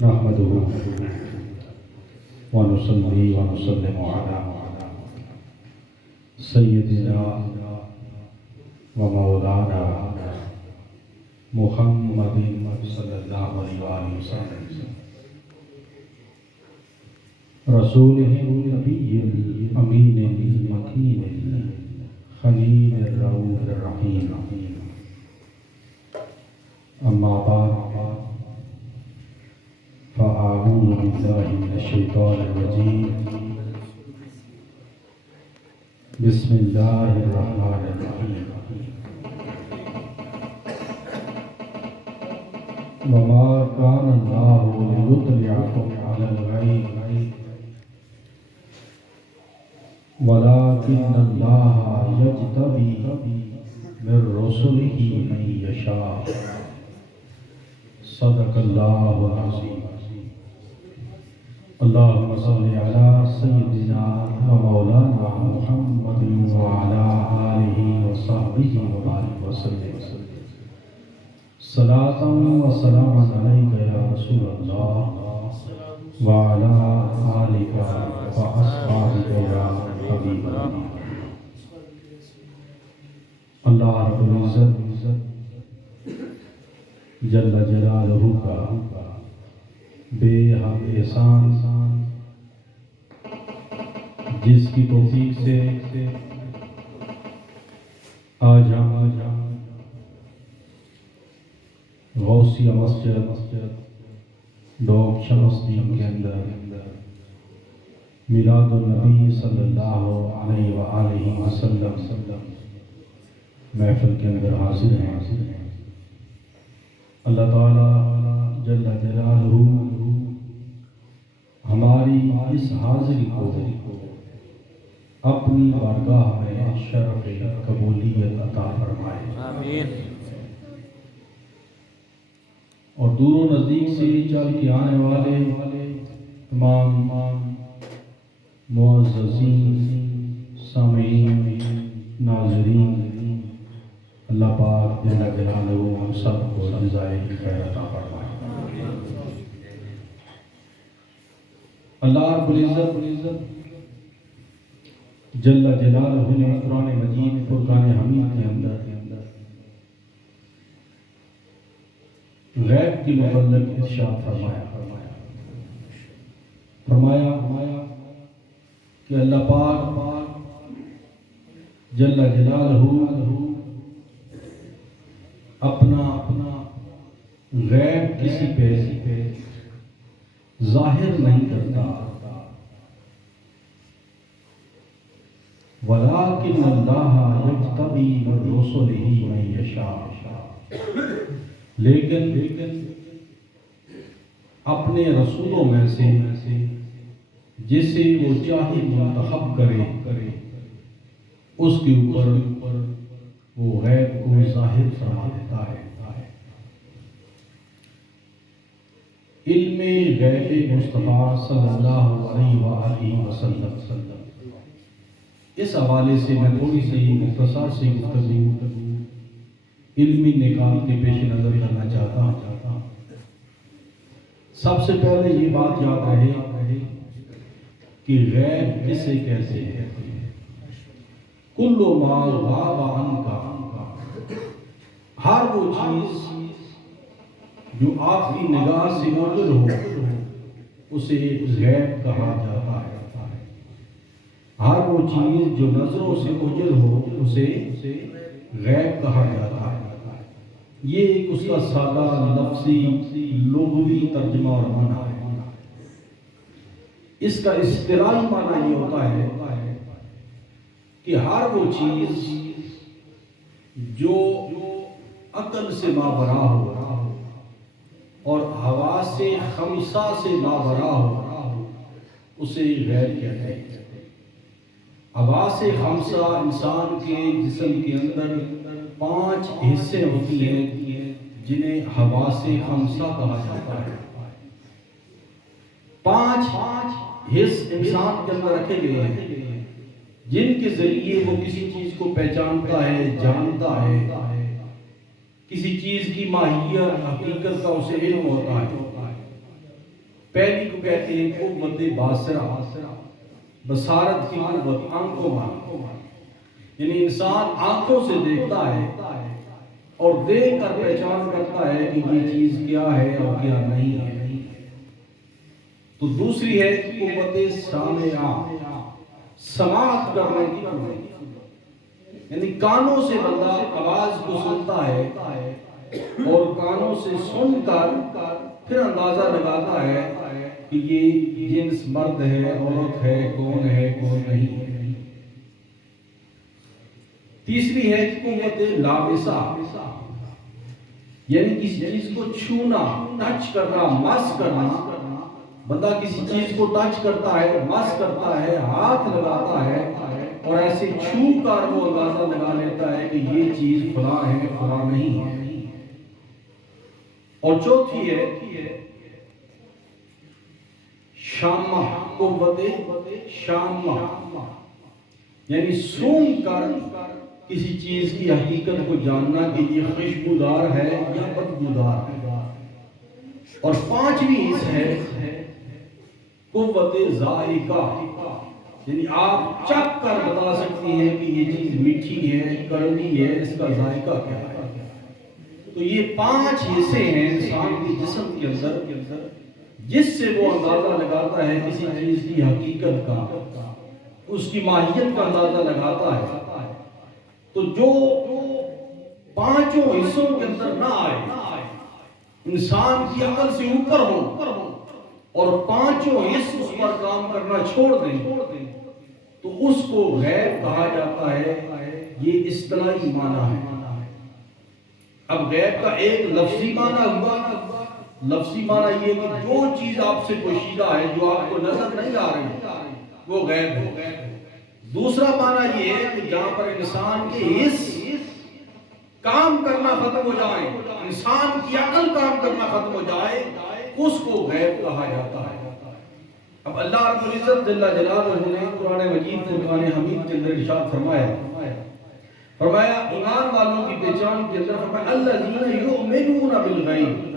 نحمده ونصلي ونسلم على سيدنا ومولانا محمد صلی اللہ علیہ وآلہ وسلم رسوله النبي الأمين المكين الخليل الرؤوف الرحيم أما بعد فأعوذ بالله من الشيطان الرجيم بسم الله الرحمن الرحيم وما كان الله ليطلعكم على الغيب ولكن الله يجتبي من رسله من يشاء صدق الله العظيم اللهم صل على سيدنا ومولانا محمد وعلى آله وصحبه وبارك وسلم صلاة وسلاما عليك يا رسول الله وعلى آلك وأصحابك يا حبيب الله اللہ رب العزت جل جلالہ کا بے حد احسان جس کی توفیق سے آج ہم غوثیہ مسجد ڈوک شمسدین کے اندر میلاد النبی صلی اللہ علیہ وآلہ وسلم محفل کے اندر حاضر ہیں۔ اللہ تعالیٰ جل جلالہ ہماری اس حاضری کو اپنی بارگاہ میں شرف قبولیت عطا فرمائے آمین۔ اور دور و نزدیک سے چل کے آنے والے تمام معززین سامعین ناظرین اللہ پاک جل جلالہ ہم سب کو جزائے خیر عطا فرمائے۔ اللہ رب العزت جل جلالہ نے قرآن مجید فرقان حمید کے اندر غیب کی متعلق ارشاد فرمایا کہ اللہ پاک جل جلالہ اپنا غیب کسی پہ ظاہر نہیں کرتا، وَلَٰكِنَّ اللَّهَ يَجْتَبِي مِن رُّسُلِهِ مَن يَشَاءُ، لیکن اپنے رسولوں میں سے جسے وہ چاہے منتخب کرے اس کے اوپر وہ غیب کو ظاہر فرما دیتا ہے۔ علم غیب مصطفیٰ صلی اللہ علیہ وآلہ وسلم اس حوالے سے میں تھوڑی سی مختصر سی گفتگو علمی نکات کے پیش نظر کرنا چاہتا ہوں۔ سب سے پہلے یہ بات یاد رہے کہ غیب کسے کہتے ہیں؟ کل ما غاب عنک، ہر وہ چیز جو آپ کی نگاہ سے اوجھل ہو اسے غیب کہا جاتا ہے۔ ہر وہ چیز جو نظروں سے اوجھل ہو اسے غیب کہا جاتا ہے۔ یہ ایک اس کا سادہ لفظی لغوی ترجمہ اور معنی ہے۔ اس کا اصطلاحی معنی یہ ہوتا ہے کہ ہر وہ چیز جو عقل سے ماورا ہو اور حواس خمسہ سے ماورا ہو اسے غیب کہتے ہیں۔ حواس خمسہ انسان کے جسم کے اندر 5 حصے ہوتی ہیں جنہیں حواس خمسہ کہا جاتا ہے۔ 5 حص انسان کے اندر رکھے گئے ہیں جن کے ذریعے وہ کسی چیز کو پہچانتا ہے، جانتا ہے، کسی چیز کی ماہیت حقیقت کا اسے علم ہوتا ہے۔ پہلی کو کہتے ہیں قوت باصرہ، بصارت کی قوت، آنکھوں میں، یعنی انسان آنکھوں سے دیکھتا ہے اور دیکھ کر پہچان کرتا ہے کہ یہ چیز کیا ہے اور کیا نہیں ہے۔ تو دوسری ہے قوت سامعہ، سماعت کرنے کی قوت، یعنی کانوں سے بندہ آواز کو سنتا ہے اور کانوں سے سن کر پھر اندازہ لگاتا ہے کہ یہ جنس مرد ہے، عورت ہے، کون نہیں ہے۔ تیسری ہے قوت لامسہ، یعنی کسی چیز کو چھونا، ٹچ کرنا، مس کرنا۔ بندہ کسی چیز کو ٹچ کرتا ہے، مس کرتا ہے، ہاتھ لگاتا ہے اور ایسے چھو کر وہ اندازہ لگا لیتا ہے کہ یہ چیز فلاں ہے، فلاں نہیں ہے۔ اور چوتھی ہے شامہ، قوت شامہ، یعنی سونگ کر کسی چیز کی حقیقت کو جاننا کہ یہ خوشبودار ہے یا بدبودار ہے۔ اور پانچویں اس ہے قوت ذائقہ، یعنی آپ چکھ کر بتا سکتی ہیں کہ یہ چیز میٹھی ہے، کڑوی ہے، اس کا ذائقہ کیا ہے۔ تو یہ 5 حصے ہیں انسان کے جسم کے اندر جس سے وہ اندازہ لگاتا ہے کسی چیز کی حقیقت کا، اس کی ماہیت کا اندازہ لگاتا ہے۔ تو جو 5 حصوں کے اندر نہ آئے، انسان کی عقل سے اوپر ہو اور 5 حصے اس پر کام کرنا چھوڑ دیں، تو اس کو غیب کہا جاتا ہے۔ یہ اصطلاحی معنی ہے۔ اب غیب کا ایک لفظی معنی ہوا، لفظی معنی یہ کہ جو چیز آپ سے پوشیدہ ہے، جو آپ کو نظر نہیں آ رہی، وہ غیب ہے۔ دوسرا معنی یہ ہے کہ جہاں پر انسان کے حص کام کرنا ختم ہو جائے، انسان کی عقل کام کرنا ختم ہو جائے، اس کو غیب کہا جاتا ہے۔ اب اللہ رب العزت جل جلالہ نے قرآن مجید فرقان حمید کے اندر ارشاد فرمایا ایمان والوں کی پہچان کے اندر فرمایا الذین یؤمنون بالغیب،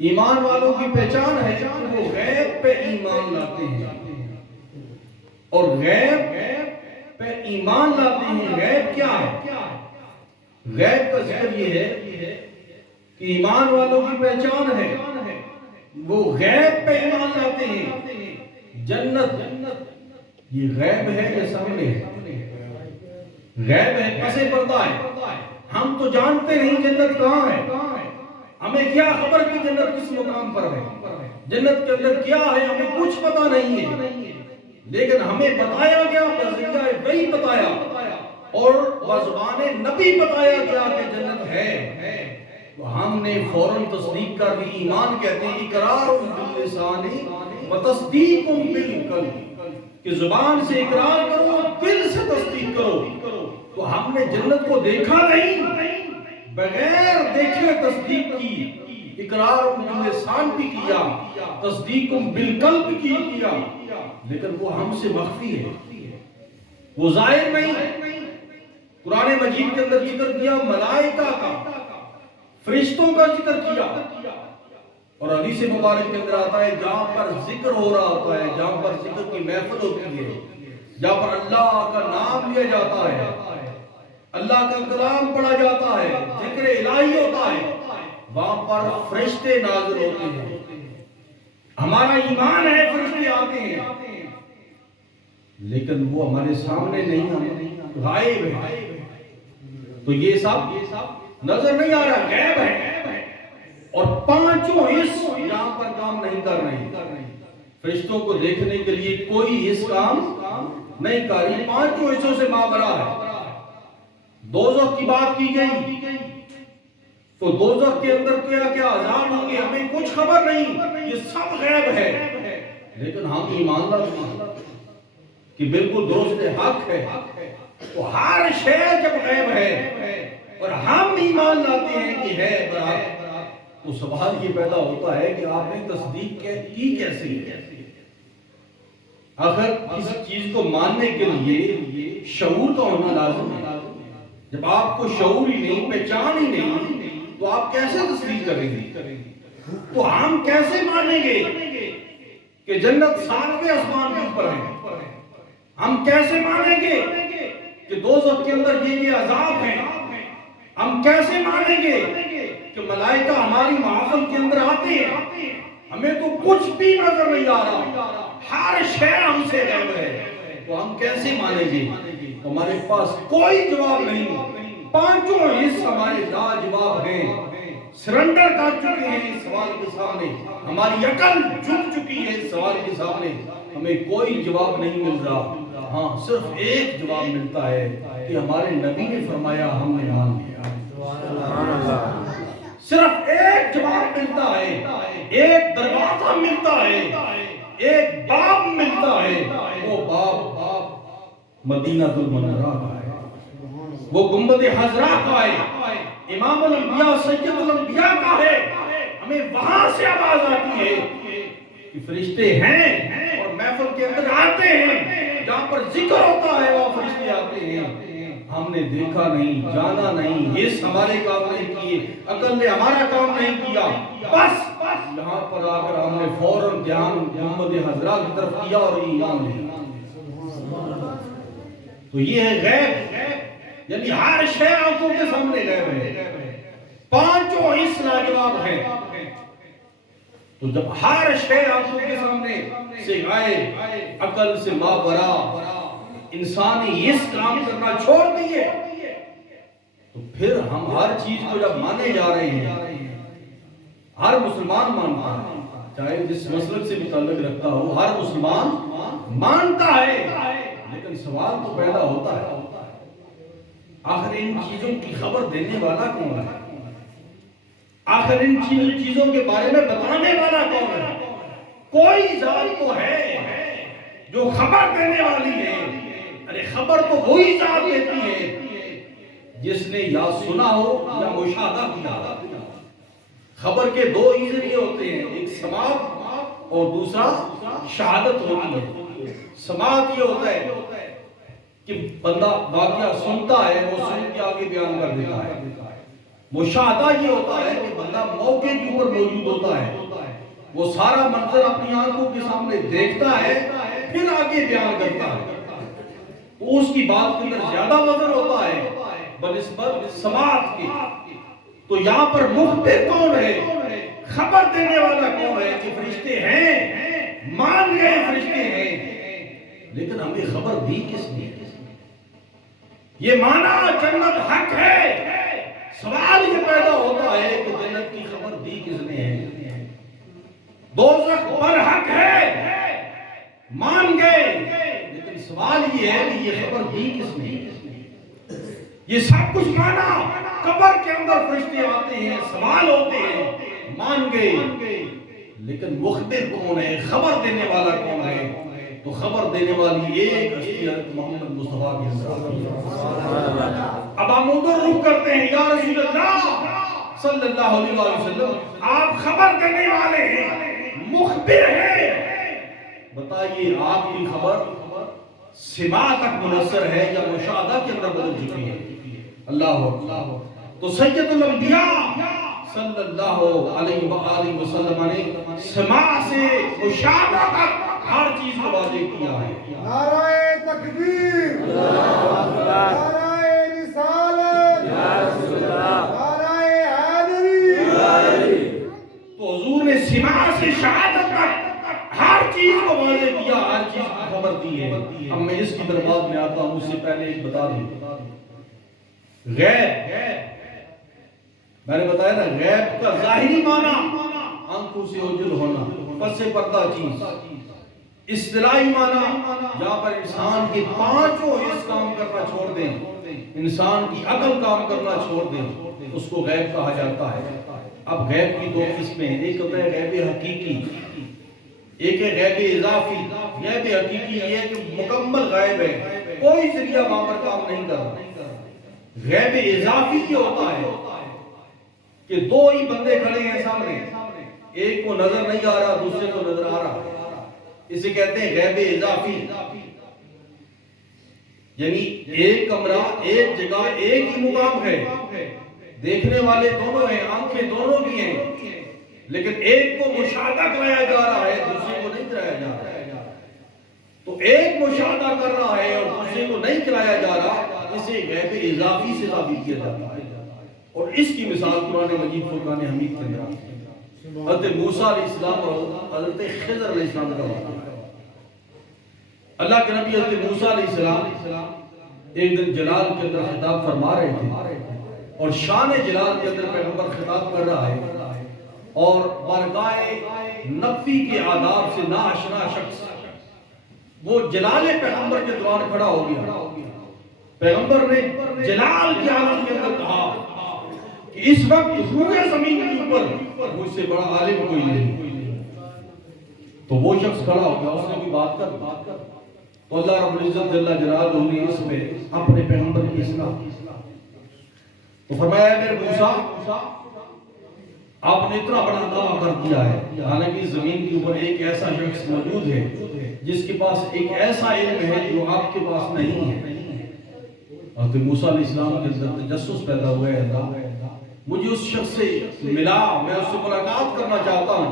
ایمان والوں کی پہچان ہے کہ وہ غیب پہ ایمان لاتے ہیں۔ اور غیب پہ ایمان لاتے ہیں۔ غیب کیا ہے؟ غیب کا ذکر یہ ہے کہ ایمان والوں کی پہچان ہے وہ غیب پہ ایمان لاتے ہیں۔ جنت یہ غیب ہے یا سامنے ہے؟ غیب ہے، پسے پردہ ہے، ہم تو جانتے نہیں جنت کہاں ہے، ہمیں کیا خبر کہ جنت کس مقام پر ہے، جنت کے اندر کیا ہے ہمیں کچھ پتا نہیں ہے، لیکن ہمیں بتایا گیا، بذریعہ وحی بتایا اور بزبان نبی بتایا گیا کہ جنت ہے، تو ہم نے فوراً تصدیق کر دی۔ ایمان کہتے ہیں اقرار باللسان و تصدیق بالقلب، کہ زبان سے اقرار کرو، دل سے تصدیق کرو۔ تو ہم نے جنت کو دیکھا نہیں، بغیر دیکھے تصدیق کی، اقرار باللسان بھی کیا، تصدیق بالقلب کی کیا، لیکن وہ ہم سے مخفی ہے، وہ ظاہر نہیں۔ قرآن مجید کے اندر ذکر کیا ملائکہ کا، فرشتوں کا ذکر کیا، اور حدیث مبارک کے اندر آتا ہے جہاں پر ذکر ہو رہا ہوتا ہے، جہاں پر ذکر کی محفل ہوتی ہے، جہاں پر اللہ کا نام لیا جاتا ہے، اللہ کا کلام پڑھا جاتا ہے، ذکر الہی ہوتا ہے، وہاں پر فرشتے نازل ہوتے ہیں۔ ہمارا ایمان ہے فرشتے آتے ہیں، لیکن وہ ہمارے سامنے نہیں، غائب ہے۔ تو یہ سب نظر نہیں آ رہا، غیب ہے۔ اور 5 حص یہاں پر کام نہیں کر رہے، فرشتوں کو دیکھنے کے لیے کوئی حص کام نہیں کر رہی، 5 حصوں سے مابرا ہے۔ دوزخ کی بات کی گئی تو دوزخ کے اندر کیا کیا عذاب ہوں گے ہمیں کچھ خبر نہیں، یہ سب غیب ہے، لیکن ہم ایمان لاتے ہیں کہ بالکل درست حق ہے۔ تو ہر شے جب غیب ہے اور ہم ایمان لاتے ہیں کہ ہے برحق، تو سوال یہ پیدا ہوتا ہے کہ آپ نے تصدیق کی کیسے؟ آخر اس چیز کو ماننے کے لیے شعور کا ہونا لازم ہے۔ جب آپ کو شعور ہی نہیں، پہچان ہی نہیں، تو آپ کیسے تصدیق کریں گے؟ تو ہم کیسے مانیں گے کہ جنت 7ویں آسمان کے اوپر ہے؟ ہم کیسے مانیں گے کہ دوزخ کے اندر یہ عذاب ہیں؟ ہم کیسے مانیں گے کہ ملائکہ ہماری محفل کے اندر آتے ہیں؟ ہمیں تو کچھ بھی نظر نہیں آ رہا، ہر شے ہم سے غائب ہے، تو ہم کیسے مانیں گے؟ ہمارے پاس کوئی جواب نہیں، پانچوں حص ہمارے لاجواب ہیں، سرنڈر کر چکے ہیں اس سوال کے سامنے، ہماری عقل جھک چکی ہے اس سوال کے سامنے، ہمیں کوئی جواب نہیں مل رہا۔ ہاں صرف ایک جواب ملتا ہے کہ ہمارے نبی نے فرمایا، ہم نے مان لیا۔ صرف ایک جواب ملتا ہے، ایک دروازہ ملتا ہے، ایک باب ملتا ہے، وہ باب مدینہ المنورہ کا ہے، وہ گنبد خضرا کا ہے، امام الانبیاء سید الانبیاء کا ہے۔ ہمیں وہاں سے آواز آتی ہے کہ فرشتے ہیں اور محفل کے اندر آتے ہیں، جہاں پر ذکر ہوتا ہے وہ فرشتے آتے ہیں۔ ہم نے دیکھا نہیں، جانا نہیں، یہ ہمارے کام نہیں کیے، عقل نے ہمارا کام نہیں کیا، بس یہاں پر آ کر ہم نے فوراً دھیان گنبد خضرا کی طرف کیا اور ایمان لیا۔ تو یہ ہے غیب، یعنی ہر شے آنکھوں کے سامنے غیب ہے، پانچوں حص لاجواب ہیں۔ تو جب ہر شے آنکھوں کے سامنے سے غائب، عقل سے ماورا، انسانی اس کام کرنا چھوڑ دیے، تو پھر ہم ہر چیز کو جب مانے جا رہے ہیں، ہر مسلمان مانتا ہے، چاہے جس مسلک سے بھی تعلق رکھتا ہو، ہر مسلمان مانتا ہے، لیکن سوال تو پیدا ہوتا ہے، آخر ان چیزوں کی خبر دینے والا کون ہے؟ آخر ان چیزوں کے بارے میں بتانے والا کون ہے؟ کوئی ذات تو ہے جو خبر دینے والی ہے۔ ارے خبر تو وہی ذات دیتی ہے جس نے یا سنا ہو یا مشاہدہ کیا۔ خبر کے دو ہی ذریعے ہوتے ہیں، ایک سماعت اور دوسرا شہادت ہوتی ہے۔ سماعت یہ ہوتا ہے کہ بندہ واقعہ سنتا ہے، وہ سن کے آگے بیان کر دیتا ہے۔ مشاہدہ یہ ہوتا ہے کہ بندہ موقع کے اوپر موجود ہوتا ہے، وہ سارا منظر اپنی آنکھوں کے سامنے دیکھتا ہے، پھر آگے بیان کرتا ہے، تو اس کی بات کے اندر زیادہ وزن ہوتا ہے بنسبت سماعت کے۔ تو یہاں پر مخبر کون ہے؟ خبر دینے والا کون ہے؟ کہ فرشتے ہیں، مان گئے فرشتے ہیں، لیکن ہمیں خبر دی کس نے؟ یہ مانا جنت حق ہے، سوال یہ پیدا ہوتا ہے کہ جنت کی خبر دی کس نے ہے؟ دوزخ پر حق ہے، مان گئے، لیکن سوال یہ ہے کہ یہ خبر دی کس نے؟ یہ سب کچھ مانا، قبر کے اندر فرشتے آتے ہیں، سوال ہوتے ہیں، مان گئے، لیکن مخبر کون ہے؟ خبر دینے والا کون ہے؟ تو خبر دینے والی ایک ہستی حضرت محمد مصطفیٰ کی اب ہم ادھر رخ کرتے ہیں، یا رسول اللہ صلی اللہ علیہ وسلم، آپ خبر دینے والے ہیں، مخبر ہیں، بتائیے آپ کی خبر سماع تک منحصر ہے یا مشاہدہ کے اندر بدل چکی ہے؟ اللہ تو سید الانبیاء صلی اللہ علیہ وآلہ وسلم نے سماع سے مشاہدہ تک ہر چیز کو واضح کیا ہے۔ نعرہ تکبیر، نعرہ رسالت، نعرہ حیدری۔ تو حضور نے سماع سے شہادت تک ہر چیز کو واضح کیا، ہر چیز کی خبر دی ہے۔ اب میں اس کی درباد میں آتا ہوں، اس سے پہلے ایک بتا دوں، غیب، میں نے بتایا تھا غیب کا ظاہری معنی آنکھوں سے اوجھل ہونا، پس پردہ چیز۔ اصطلاحی معنی جہاں پر انسان کے پانچوں حص کام کرنا چھوڑ دیں، انسان کی عقل کام کرنا چھوڑ دیں، اس کو غیب کہا جاتا ہے۔ اب غیب کی دو قسمیں، ایک ہوتا ہے غیب حقیقی، ایک ہے غیب اضافی۔ غیب حقیقی یہ ہے کہ مکمل غائب ہے، کوئی ذریعہ وہاں پر کام نہیں کر رہا۔ غیب اضافی یہ ہوتا ہے کہ دو ہی بندے کھڑے ہیں سامنے، ایک کو نظر نہیں آ رہا، دوسرے کو نظر آ رہا، اسے کہتے ہیں غیب اضافی۔ یعنی ایک کمرہ، ایک جگہ، ایک ہی مقام ہے، دیکھنے والے دونوں ہیں، آنکھیں دونوں کی ہیں، لیکن ایک کو مشاہدہ کرایا جا رہا ہے، دوسرے کو نہیں کرایا جا رہا۔ تو ایک مشاہدہ کر رہا ہے اور دوسرے کو نہیں کرایا جا رہا، اسے غیب اضافی سے ثابت کیا جاتا ہے۔ اور اس کی مثال قرآن مجید فرقان حمید کے اندر آتی ہے۔ حضرت موسیٰ علیہ السلام اور حضرت خضر علیہ السلام کا واقعہ۔ اللہ کے نبی حضرت موسیٰ علیہ السلام ایک دن جلال کے اندر خطاب فرما رہے تھے، اور شان جلال کے اندر پیغمبر خطاب کر رہا ہے، اور بارگاہ نبوی کے آداب سے ناآشنا شخص وہ جلال پیغمبر کے دوران کھڑا ہو گیا۔ پیغمبر نے جلال کی حالت کے اندر کہا کہ اس وقت روئے زمین کے اوپر مجھ سے بڑا عالم کوئی نہیں۔ تو وہ شخص کھڑا ہو گیا، اس نے بھی بات کر، تو اللہ رب العزت جل جلالہ نے اس میں اپنے پیغمبر کی اصلاح کی۔ تو فرمایا میرے موسیٰ، آپ نے اتنا بڑا دعویٰ کر دیا ہے، حالانکہ زمین کے اوپر ایک ایسا شخص موجود ہے جس کے پاس ایک ایسا علم ہے جو آپ کے پاس نہیں ہے۔ حضرت موسیٰ علیہ السلام کے اندر تجسس پیدا ہوا ہے، اللہ مجھے اس شخص سے ملا، میں اس سے ملاقات کرنا چاہتا ہوں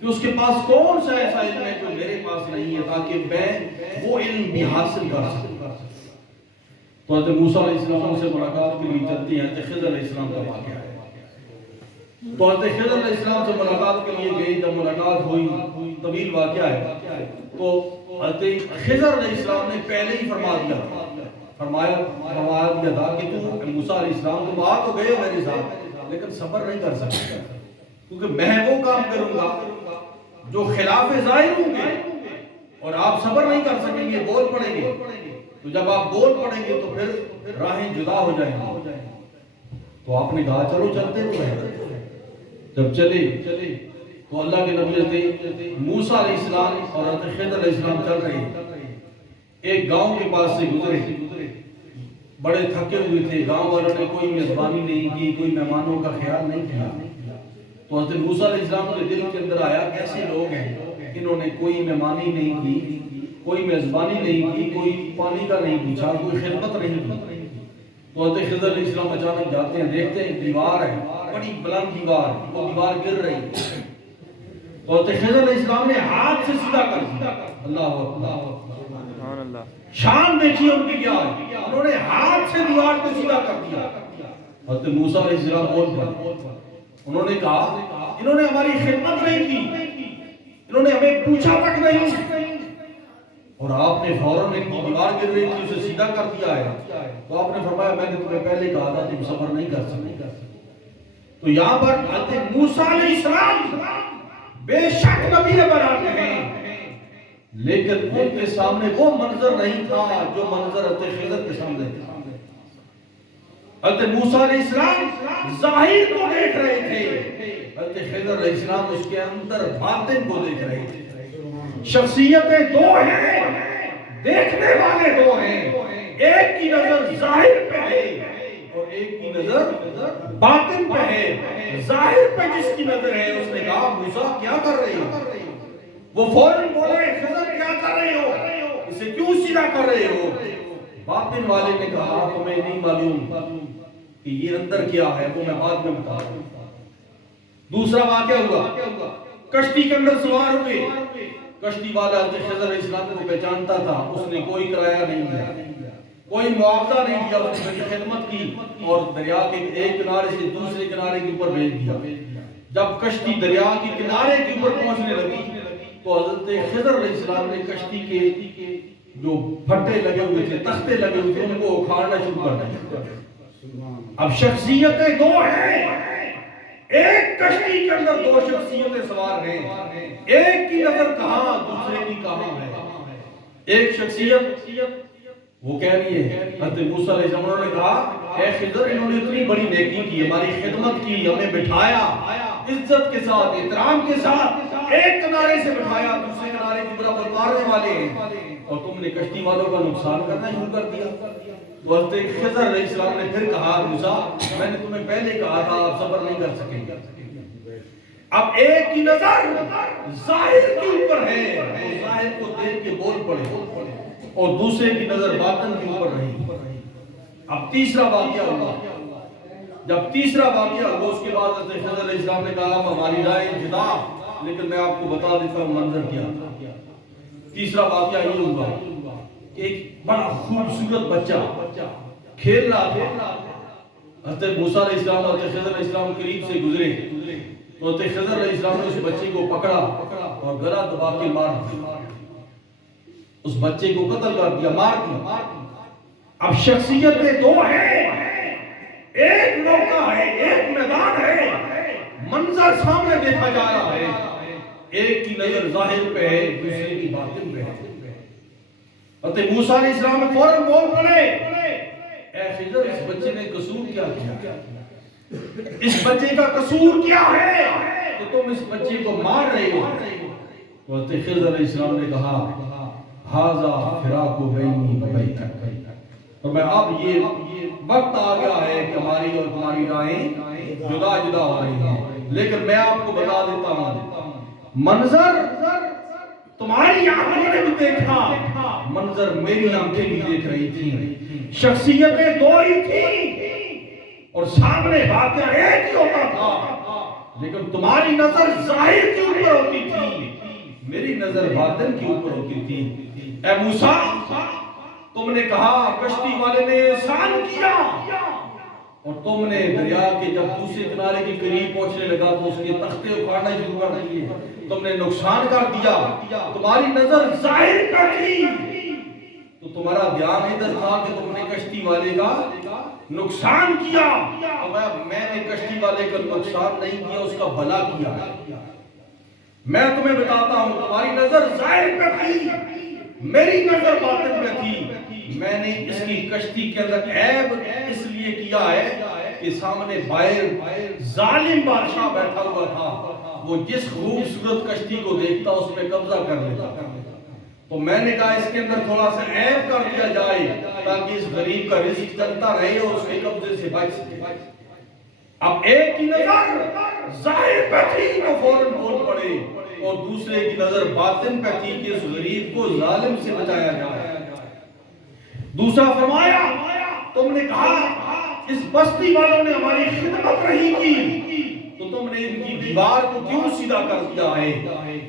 کہ اس کے پاس کون سا ایسا علم ہے جو میرے پاس نہیں ہے، تاکہ میں وہ علم بھی حاصل کر سکوں۔ تو حضرت موسیٰ علیہ السلام سے ملاقات کے لیے چلتی ہیں۔ حضرت خضر علیہ السلام کا واقعہ ہے۔ تو حضرت خضر علیہ السلام سے ملاقات کے لیے گئی، جب ملاقات ہوئی، طویل واقعہ ہے، تو حضرت خضر علیہ السلام نے پہلے ہی فرمایا تھا کہ تو موسیٰ علیہ السلام تم آ تو گئے ہو میرے ساتھ، لیکن صبر نہیں کر سکتے، کیونکہ میں وہ کام کروں گا جو خلاف ظاہر ہوں گے، اور آپ صبر نہیں کر سکیں گے، بول پڑیں گے۔ تو جب آپ بول پڑیں گے تو پھر راہیں جدا ہو جائیں گے۔ تو آپ نے کہا چلو چلتے تو ہیں۔ جب چلے تو اللہ کے نبی حضرت موسیٰ علیہ السلام اور حضرت خضر علیہ السلام چل رہے ہیں، ایک گاؤں کے پاس سے گزرے، بڑے تھکے ہوئے تھے، گاؤں والوں نے کوئی میزبانی نہیں کی، کوئی مہمانوں کا خیال نہیں کیا۔ تو حضرت موسیٰ علیہ السلام کے دل کے اندر آیا کیسے لوگ ہیں، انہوں نے کوئی مہمانی نہیں کی، کوئی میزبانی نہیں کی، کوئی پانی کا نہیں پوچھا، کوئی خدمت نہیں کی۔ تو حضرت خضر علیہ السلام اچانک جاتے ہیں، دیکھتے ہیں دیوار ہے، بڑی بلند دیوار، وہ دیوار گر رہی۔ تو حضرت خضر علیہ السلام نے ہاتھ سے سیدھا کر دیا۔ اللہ شان دیکھیے ان کی کیا ہے، انہوں نے ہاتھ سے دیوار کو سیدھا کر دیا۔ حضرت موسیٰ علیہ السلام بول پڑے، انہوں نے کہا انہوں نے ہماری خدمت نہیں کی، انہوں نے ہمیں پوچھا تک نہیں، اور آپ نے فوراً ایک دیوار گر رہی تھی اسے سیدھا کر دیا ہے۔ تو آپ نے فرمایا میں نے تمہیں پہلے کہا تھا تم صبر نہیں کر سکتے۔ تو یہاں پر حضرت موسیٰ علیہ السلام بے شک نبی برآتے ہیں، لیکن ان کے سامنے وہ منظر نہیں تھا جو منظر حضرت خضر کے سامنے تھا۔ حضرت موسیٰ علیہ السلام ظاہر کو دیکھ رہے تھے، حضرت خضر علیہ السلام اس کے اندر باطن کو دیکھ رہے تھے۔ شخصیتیں دو ہیں، دیکھنے والے دو ہیں، ایک کی نظر ظاہر پہ ہے اور ایک کی نظر باطن پہ ہے۔ ظاہر پہ جس کی نظر ہے اس نے کہا موسیٰ کیا کر رہے ہو، وہ فوراً بولے خضر کیا کر رہے ہو، اسے کیوں سیدھا کر رہے ہو۔ باطن والے نے کہا تمہیں نہیں معلوم کہ یہ اندر کیا ہے، وہ میں بعد میں بتا رہا ہوں۔ دوسرا واقعہ ہوا، کشتی کے اندر سوار ہوئے، کشتی والا حضرت خضر علیہ السلام کو پہچانتا تھا، اس نے کوئی کرایہ نہیں دیا، کوئی معاوضہ نہیں دیا، اس نے خدمت کی اور دریا کے ایک کنارے سے دوسرے کنارے کے اوپر بھیج دیا۔ جب کشتی دریا کے کنارے کے اوپر پہنچنے لگی تو حضرت خضر علیہ السلام نے کشتی کے جو پھٹے لگے ہوئے تھے، تختے لگے ہوئے تھے، ان کو اکھاڑنا شروع کر دیا۔ اب شخصیتیں دو ہیں، ایک کشتی کے اندر دو شخصیتیں سوار ہیں، ایک کی نظر کہاں دوسرے کی کہاں ہے۔ ایک شخصیت وہ کہہ رہی ہے حضرت موسیٰ علیہ السلام نے کہا اے خضر انہوں نے اتنی بڑی نیکی کی، ہماری خدمت کی، ہمیں بٹھایا عزت کے ساتھ، احترام کے ساتھ، ایک کنارے سے بٹھایا، دوسرے کنارے کی طرف اتارنے والے ہیں، اور تم نے کشتی والوں کا نقصان کرنا شروع کر دیا۔ تو حضرت خضر علیہ السلام نے پھر کہا موسیٰ میں نے تمہیں پہلے کہا تھا آپ صبر نہیں کر سکیں گے۔ اب ایک کی نظر ظاہر کے اوپر ہے، وہ ظاہر کو دیکھ کے بول پڑے، اور دوسرے کی نظر باطن کے اوپر رہی۔ اب تیسرا واقعہ ہوا، جب تیسرا واقعہ ہوا اس کے بعد حضرت خضر علیہ السلام نے کہا ہماری رائے جدا، لیکن میں آپ کو بتا دیتا ہوں منظر کیا تھا۔ تیسرا واقعہ یہ ہوا کہ ایک بڑا خوبصورت بچہ کھیل رہا تھا۔ حضرت موسیٰ علیہ السلام اور حضرت خضر علیہ السلام قریب سے گزرے تو حضرت خضر علیہ السلام نے اس بچے کو پکڑا اور گلا دبا کے مار دیا، اس بچے کو قتل کر دیا، مار دیا۔ اب شخصیتیں دو ہیں، ایک موقع ہے، ایک میدان ہے، منظر سامنے دیکھا جا رہا ہے، ایک کی نظر ظاہر پہ ہے، دوسرے کی باطن پہ ہے۔ حضرت موسیٰ علیہ السلام نے فوراً بول پڑے، اے خضر اس بچے نے قصور کیا کیا؟ اس بچے کا قصور کیا ہے کہ تم اس بچے کو مار رہے ہو؟ تو حضرت خضر علیہ السلام نے کہا ھذا فراق بینی و بینک، اور میں اب یہ وقت آ گیا ہے کہ ہماری اور تمہاری رائیں جدا جدا ہو رہی ہیں، لیکن میں آپ کو بتا دیتا ہوں منظر تمہاری آنکھوں نے بھی دیکھا، منظر میری آنکھیں بھی دیکھ رہی تھی، شخصیتیں دو ہی تھیں اور سامنے واقعہ ایک ہی ہوتا تھا، لیکن تمہاری نظر ظاہر کے اوپر ہوتی تھی، میری نظر باطن کے اوپر ہوتی تھی۔ اے موسیٰ تم نے کہا کشتی والے نے احسان کیا، اور تم نے دریا کے جب دوسرے کنارے کے قریب پہنچنے لگا تو اس کے تختے اکھاڑنا شروع کر دیے، تم نے نقصان کر دیا، تمہاری نظر ظاہر پہ تھی تو تمہارا دھیان ادھر تھا کہ تم نے کشتی والے کا نقصان کیا، اور میں نے کشتی والے کا نقصان نہیں کیا، اس کا بھلا کیا۔ میں تمہیں بتاتا ہوں تمہاری نظر ظاہر پہ تھی، میری نظر باطن پہ تھی۔ میں نے اس کی کشتی کے اندر عیب اس لیے کیا ہے کہ سامنے باہر ظالم بادشاہ بیٹھا ہوا تھا، وہ جس خوبصورت کشتی کو دیکھتا اس پہ قبضہ کر لیتا، تو میں نے کہا اس کے اندر تھوڑا سا عیب کر دیا جائے تاکہ اس غریب کا رزق چلتا رہے اور اس کے قبضے سے بچ سکے۔ اب ایک کی نظر ظاہر پہ تھی تو فوراً بول پڑے، اور دوسرے کی نظر باطن پہ تھی کہ اس غریب کو ظالم سے بچایا جائے۔ دوسرا فرمایا تم نے کہا اس بستی والوں نے ہماری خدمت نہیں کی تو تم نے ان کی دیوار کو کیوں سیدھا کر دیا ہے؟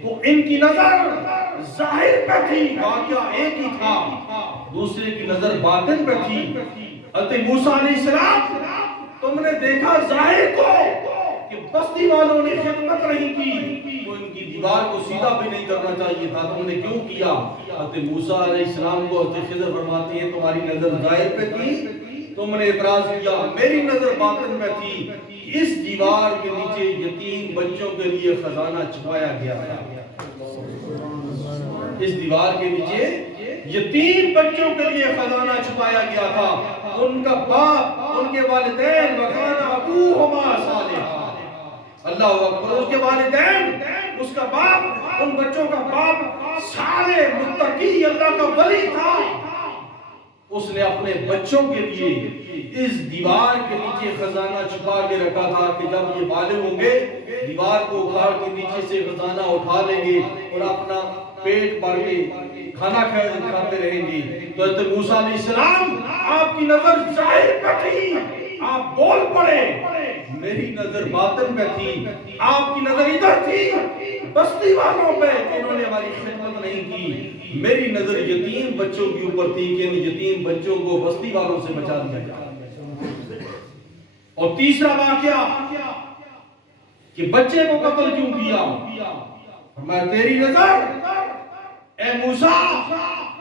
تو ان کی نظر ظاہر پہ تھی، واقعہ ایک ہی تھا، دوسرے کی نظر باطن پہ تھی۔ حضرت موسیٰ علیہ السلام تم نے دیکھا ظاہر کو کہ بستی والوں نے خدمت نہیں کی تو ان کی دیوار کو سیدھا بھی نہیں کرنا چاہیے تھا، تم نے کیوں کیا؟ حضرت موسیٰ علیہ السلام کو حضرت خضر فرماتی ہیں تمہاری نظر ظاہر پہ تھی، تم نے اعتراض کیا، میری نظر باطن پہ تھی، اس دیوار کے نیچے یتیم بچوں کے لیے خزانہ چھپایا گیا تھا۔ اس دیوار کے نیچے یتیم بچوں کے لیے خزانہ چھپایا گیا تھا، ان کا باپ، ان کے والدین وَكَانَ أَبُوهُمَا صَالِحًا، اللہ اکبر، اس کے والدین، اس کا باپ، ان بچوں کا باپ صالح متقی اللہ کا ولی تھا۔ اس نے اپنے بچوں کے لیے اس دیوار کے نیچے خزانہ چھپا کے رکھا تھا کہ جب یہ بالغ ہوں گے دیوار کو اکھاڑ کے نیچے سے خزانہ اٹھا لیں گے اور اپنا پیٹ بھر کے کھانا کھاتے رہیں گے۔ تو حضرت موسیٰ علیہ السلام آپ کی نظر ظاہر پہ تھی، آپ بول پڑے، میری نظر باطن پہ تھی، آپ کی نظر ادھر تھی بستی والوں پہ کہ انہوں نے ہماری خدمت نہیں کی، میری نظر یتیم بچوں کے اوپر تھی کہ ان یتیم بچوں کو بستی والوں سے بچا دیا جائے۔ اور تیسرا واقعہ کہ بچے کو قتل کیوں کیا؟ فرمایا تیری نظر اے موسیٰ،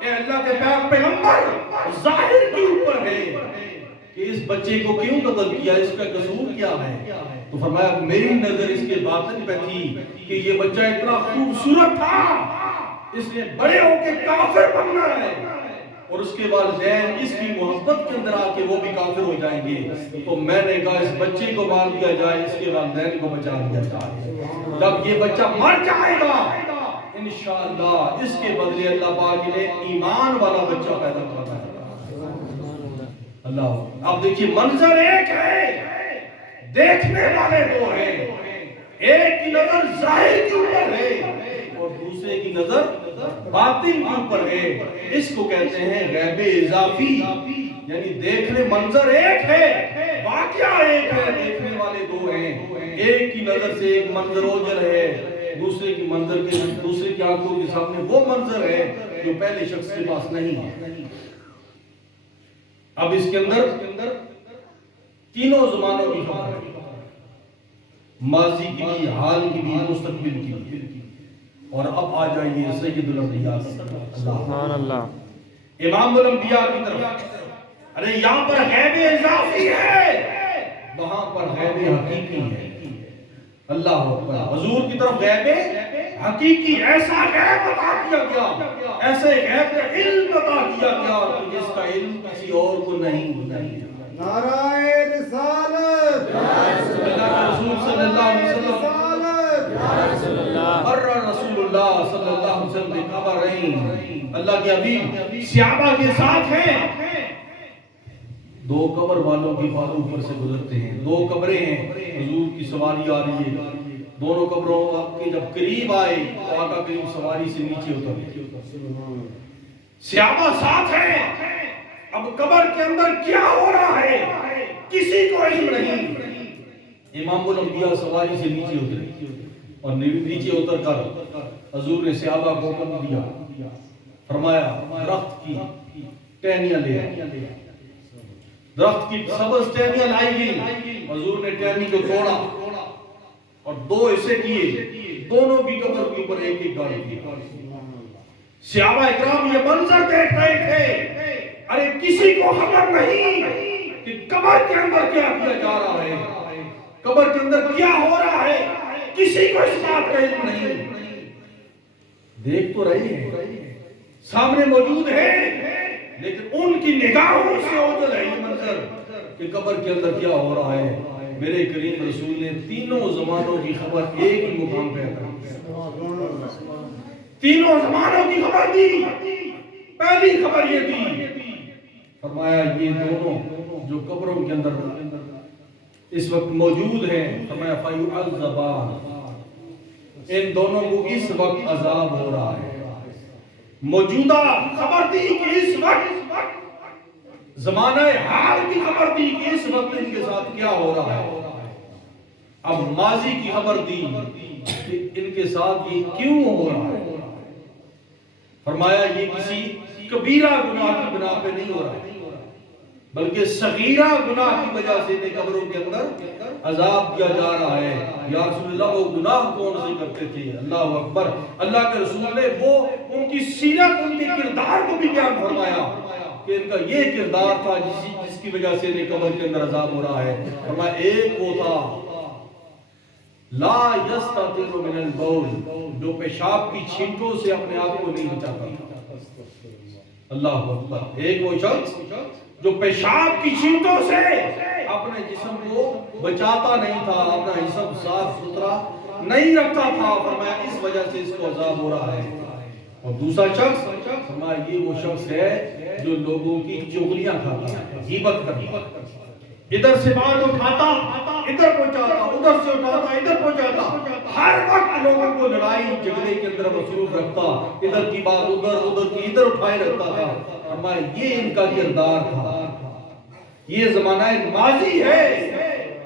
اے اللہ کے پیغمبر ظاہر کے اوپر ہے کہ اس بچے کو کیوں قتل کیا، اس کا قصور کیا ہے؟ تو فرمایا میری نظر اس کے باطن پہ تھی کہ یہ بچہ اتنا خوبصورت تھا، اس نے بڑے ہو کے کافر بننا ہے اور اس کے والدین اس کی محبت کے اندر آ کے وہ بھی کافر ہو جائیں گے، تو میں نے کہا اس بچے کو مار دیا جائے، اس کے والدین کو بچا دیا جائے۔ جب یہ بچہ مر جائے گا انشاءاللہ اس کے بدلے اللہ پاک نے ایمان والا بچہ پیدا کرتا ہے۔ اللہ اب دیکھیے منظر ایک ہے، دیکھنے والے دو ہیں، ایک کی نظر ظاہر کے اوپر ہے اور دوسرے کی نظر باطن کے اوپر ہے۔ اس کو کہتے ہیں غیب اضافی، یعنی دیکھنے منظر ایک ہے واقعہ ایک ہے، دیکھنے والے دو ہیں، ایک کی نظر سے ایک منظر اوجل ہے، دوسرے کی آنکھوں کے سامنے وہ منظر ہے جو پہلے شخص کے پاس نہیں ہے۔ اب اس کے اندر تینوں زمانوں کی خبر ہے، ماضی کی بھی، حال کی بھی، مستقبل کی بھی۔ اور اب آ جائیے سید الانبیاء سبحان اللہ، امام الانبیاء کی طرف۔ ارے یہاں پر غیب اضافی ہے، وہاں پر غیب حقیقی ہے۔ اللہ اکبر، حضور کی طرف غیب حقیقی، ایسا غیب عطا کیا گیا، ایسے غیب کا علم عطا کیا گیا کہ جس کا علم کسی اور کو نہیں ہے۔ نعرہ رسالت، اللہ کے رسول صلی اللہ علیہ وسلم، اور رسول اللہ صلی اللہ علیہ وسلم نے خبر رہی، اللہ کے حبیب صحابہ کے ساتھ ہیں، دو قبر والوں کی بات اوپر سے گزرتے ہیں، دو قبریں ہیں، حضور کی سواری آ رہی ہے، دونوں قبروں کے جب قریب آئے تو آقا کریم سواری سے نیچے اتر گئے، صحابہ ساتھ ہیں۔ اب قبر کے اندر کیا ہو رہا ہے کسی کو علم نہیں۔ امام الانبیاء سواری سے نیچے اترے اور نیچے اتر کر حضور نے صحابہ کو حکم دیا، فرمایا درخت کی ٹہنیاں لے آئے، درخت کی سبز ٹہنیاں لائی گئی، حضور نے ٹہنی کو توڑا اور دو حصے کیے، دونوں کی قبر کے اوپر ایک ایک گاڑ کیا۔ صحابہ اکرام یہ منظر دیکھ رہے تھے، ارے کسی کو خبر نہیں کہ قبر کے اندر کیا کیا جا رہا ہے، قبر کے اندر کیا ہو رہا ہے، کسی کو اس بات کا علم نہیں۔ دیکھ تو رہے ہیں، سامنے موجود ہے، لیکن ان کی نگاہوں سے اوجھل ہے یہ منظر کہ قبر کے اندر کیا ہو رہا ہے۔ میرے کریم رسول نے تینوں زمانوں کی خبر ایک ہی مقام پہ عطا کی، تینوں زمانوں کی خبر دی۔ پہلی خبر یہ دی، فرمایا یہ دونوں جو قبروں کے اندر اس وقت موجود ہیں، فرمایا فَيُعَذَّبَانِ، ان دونوں کو اس وقت عذاب ہو رہا ہے۔ موجودہ خبر دی کہ اس وقت، زمانہ حال کی خبر دی کہ اس وقت ان کے ساتھ کیا ہو رہا ہے۔ اب ماضی کی خبر دی کہ ان کے ساتھ یہ کیوں ہو رہا ہے۔ فرمایا یہ کسی کبیرہ گناہ کی بنا پہ نہیں ہو رہا ہے، بلکہ صغیرہ گناہ کی وجہ سے قبروں کے اندر عذاب کیا جا رہا ہے۔ یا رسول اللہ وہ گناہ کون سے کرتے تھے؟ اللہ اکبر، اللہ کے رسول نے وہ ان کی سیرت، ان کے کردار کو بھی بیان فرمایا کہ ان کا یہ کردار تھا جس کی وجہ سے انہیں قبر کے اندر عذاب ہو رہا ہے۔ فرمایا ایک وہ تھا لا یستتر من البول، جو پیشاب کی چھینٹوں سے اپنے آپ کو نہیں بچاتا تھا۔ اللہ اکبر، ایک وہ شخص جو پیشاب کی چھینٹوں سے اپنے جسم کو بچاتا نہیں تھا، اپنا جسم صاف ستھرا نہیں رکھتا تھا، فرمایا اس وجہ سے اس کو عذاب ہو رہا ہے۔ اور دوسرا شخص، فرمایا یہ وہ شخص ہے جو لوگوں کی چغلیاں کھاتا ہے، غیبت کرتا ہے، ادھر سے بات اٹھاتا ادھر پہنچاتا، ادھر سے اٹھاتا ادھر پہنچاتا، ہر وقت لوگوں کو لڑائی جھگڑے کے اندر مصروف رکھتا، ادھر کی بات ادھر، ادھر کی ادھر اٹھائے رکھتا تھا۔ فرمایا یہ ان کا کردار تھا۔ یہ زمانہ ماضی ہے،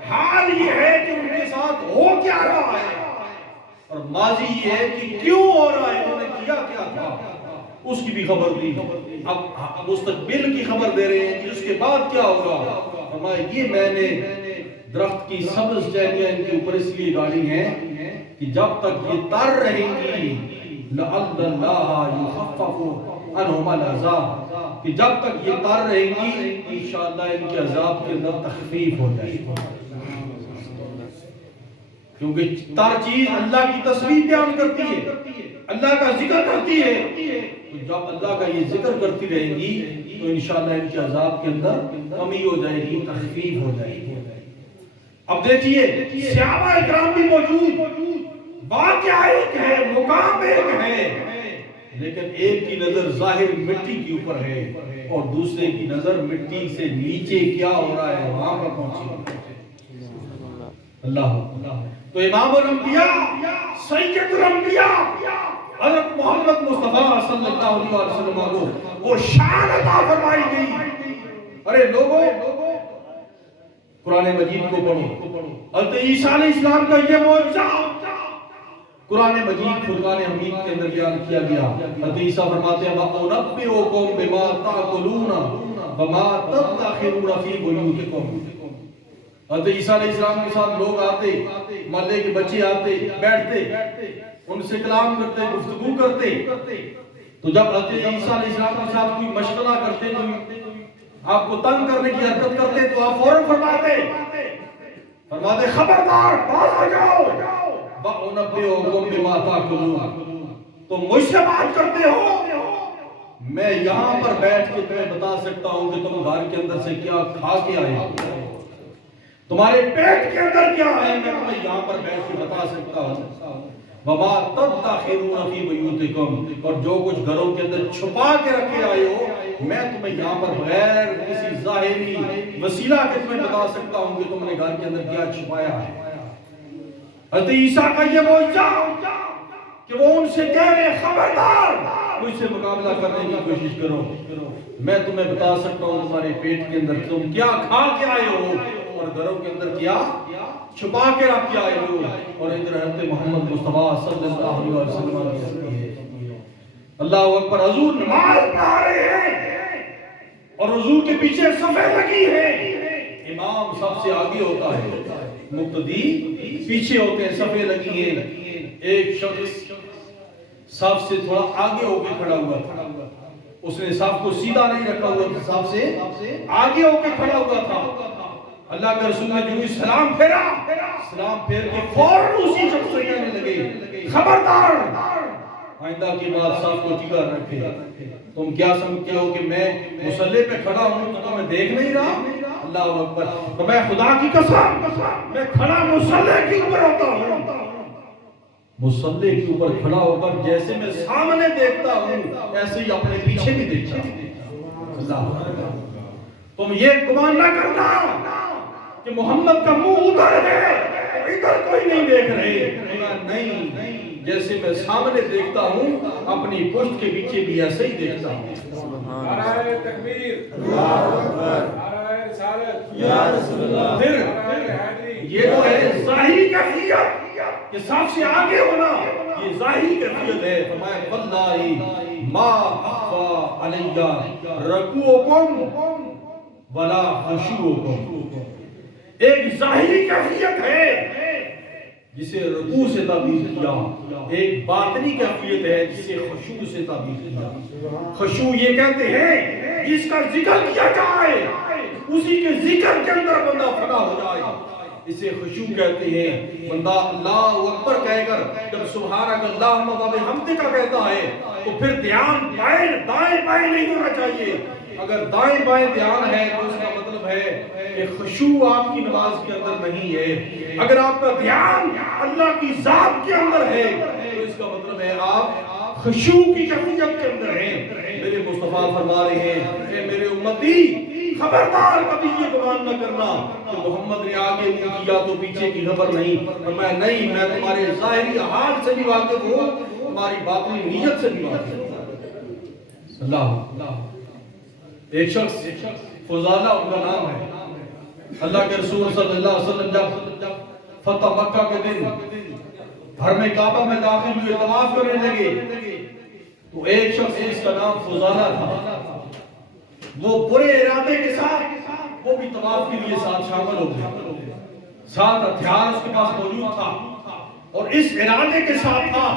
حال یہ ہے کہ ان کے ساتھ ہو کیا رہا ہے، اور ماضی یہ ہے کہ کیوں ہو رہا ہے، انہوں نے کیا کیا تھا، اس کی بھی خبر دی۔ اب مستقبل کی خبر دے رہے ہیں کہ اس کے بعد کیا ہوگا۔ فرمایا یہ میں نے درخت کی سبز ٹہنیاں ان کے اوپر اس لیے گاڑی ہیں کہ جب تک یہ تر رہیں گی لعل اللہ یخفف عنہم العذاب، کہ جب تک یہ تر رہیں گی انشاءاللہ ان کے عذاب کے اندر تخفیف ہو جائے گی، کیونکہ تر چیز اللہ کی تصویر بیان کرتی ہے، اللہ کا ذکر کرتی ہے، تو جب اللہ کا یہ ذکر کرتی رہیں گی تو انشاءاللہ ان کے عذاب کے اندر کمی ہو جائے گی، تخفیف ہو جائے گی۔ اب دیکھیے صحابہ اکرام بھی موجود، واقعہ ایک ہے، مقام ایک ہے، لیکن ایک کی نظر ظاہر مٹی کے اوپر ہے اور دوسرے کی نظر مٹی سے نیچے کیا ہو رہا ہے وہاں پر پہنچی۔ اللہ تو امام الانبیاء سید الانبیاء حضرت محمد مصطفیٰ صلی اللہ علیہ وسلم کو وہ شان عطا فرمائی گئی۔ ارے لوگوں قرآن مجید کو پڑھو۔ حضرت عیسیٰ علیہ السلام کا یہ معجزہ قرآن مجید فرقان حمید کے اندر بیان کیا گیا۔ حضرت عیسیٰ فرماتے ہیں وَأُنَبِّئُكُم بِمَا تَأْكُلُونَ وَمَا تَدَّخِرُونَ فِي بُيُوتِكُم۔ حضرت عیسیٰ علیہ السلام کے ساتھ لوگ آتے، محلے کے بچے آتے، بیٹھتے، ان سے کلام کرتے، گفتگو کرتے، تو جب حضرت عیسیٰ علیہ السلام کے ساتھ کوئی مشغلہ کرتے، کوئی آپ کو تنگ کرنے کی حرکت کرتے، تو آپ فوراً فرماتے خبردار باز آ جاؤ، وَأُنَبِّئُكُم بِمَا تَأْكُلُونَ، تم مجھ سے بات کرتے ہو، میں یہاں پر بیٹھ کے تمہیں بتا سکتا ہوں کہ تم گھر کے اندر سے کیا کھا کے آئے ہو، تمہارے پیٹ کے اندر کیا ہے، میں تمہیں یہاں پر بیٹھ کے بتا سکتا ہوں۔ وَمَا تَدَّخِرُونَ فِي بُيُوتِكُم، اور جو کچھ گھروں کے اندر چھپا کے رکھے آئے ہو، میں تمہیں یہاں پر بغیر کسی ظاہری وسیلہ کے تمہیں بتا سکتا ہوں کہ تم نے گھر کے اندر کیا چھپایا ہے۔ حضرت عیسیٰ کا یہ معجزہ کہ وہ ان سے کہہ رہے خبردار مجھ سے مقابلہ کرنے کی کوشش کرو، میں تمہیں بتا سکتا ہوں تمہارے پیٹ کے اندر تم کیا کھا کے آئے ہو اور گھروں کے اندر کیا چھپا کے رکھ کے آئے ہو۔ اور ادھر حضرت محمد مصطفیٰ صلی اللہ علیہ وسلم کی اللہ اکبر، حضور نماز پڑھا رہے ہیں اور حضور کے پیچھے صفیں لگی ہیں، امام سب سے آگے ہوتا ہے، مقتدی پیچھے ہوتے ہیں، صفیں لگی ہیں، ایک شخص صف سے تھوڑا آگے ہو کے کھڑا ہوا تھا، اس نے صف کو سیدھا نہیں رکھا ہوا تھا، صف سے آگے ہو کے کھڑا ہوا تھا۔ اللہ کے رسول نے جو ہی سلام پھیرا، سلام پھیر کے فوراً اسی شخص سے کہنے لگے خبردار آئندہ کی بات صاف کو ٹھیکا رکھے، تم کیا سمجھتے ہو کہ میں مصلی پہ کھڑا ہوں تو تمہیں دیکھ نہیں رہا؟ اللہ اکبر، تو میں خدا کی قسم میں کھڑا مصلی کے اوپر ہوتا ہوں، مصلی کے اوپر کھڑا ہو کر جیسے میں سامنے دیکھتا ہوں ایسے ہی اپنے پیچھے بھی دیکھتا ہوں۔ اللہ اکبر، تم یہ گمان نہ کرنا کہ محمد کا منہ ادھر ہے اور ادھر کوئی نہیں دیکھ رہے، نہیں، جیسے میں سامنے دیکھتا ہوں اپنی پشت کے پیچھے بھی ایسے ہی دیکھتا ہوں۔ نعرہ تکبیر، اللہ اکبر، نعرہ رسالت، یا رسول اللہ، پھر یہ تو ہے ظاہری کیفیت کہ صف سے آگے ہونا، یہ ظاہری کیفیت ہے۔ فرمایا واللہ ما اخفى علی رکوعکم ولا خشوعکم، ایک ظاہری کیفیت ہے جسے رکوع سے تعبیر کیا، ایک باطنی کیفیت ہے جسے خشوع سے تعبیر کیا۔ خشوع یہ کہتے ہیں جس کا ذکر کیا جائے اسی کے ذکر کے اندر بندہ فنا ہو جائے، اسے خشوع کہتے ہیں۔ بندہ اللہ اکبر کہہ کر جب سبحانک اللہم و بحمدک کہتا ہے تو پھر دھیان دائیں بائیں نہیں ہونا چاہیے، اگر دائیں بائیں دھیان ہے تو اس کا مطلب ہے کہ خشوع آپ کی نماز کے اندر نہیں ہے، اگر آپ کا دھیان اللہ کی ذات کے اندر ہے تو اس کا مطلب ہے آپ خشوع کی کیفیت کے اندر ہیں۔ میرے مصطفیٰ فرما رہے ہیں کہ میرے امتی خبردار کبھی یہ گمان نہ کرنا کہ محمد نے آگے منہ کیا تو پیچھے کی خبر نہیں، اور میں نہیں، میں تمہارے ظاہری حال سے بھی واقف ہوں، تمہاری باطنی نیت سے بھی واقف ہوں۔ اللہ، ایک شخص فضالہ ان کا نام ہے، اللہ کے رسول صلی اللہ علیہ وسلم جب فتح مکہ کے دن حرم کعبہ میں داخل ہوئے، طواف کرنے لگے تو ایک شخص جس کا نام فضالہ تھا، وہ پورے ارادے کے ساتھ وہ بھی طواف کے لیے ساتھ شامل ہو گیا، ساتھ ہتھیار اس کے پاس موجود تھا اور اس ارادے کے ساتھ تھا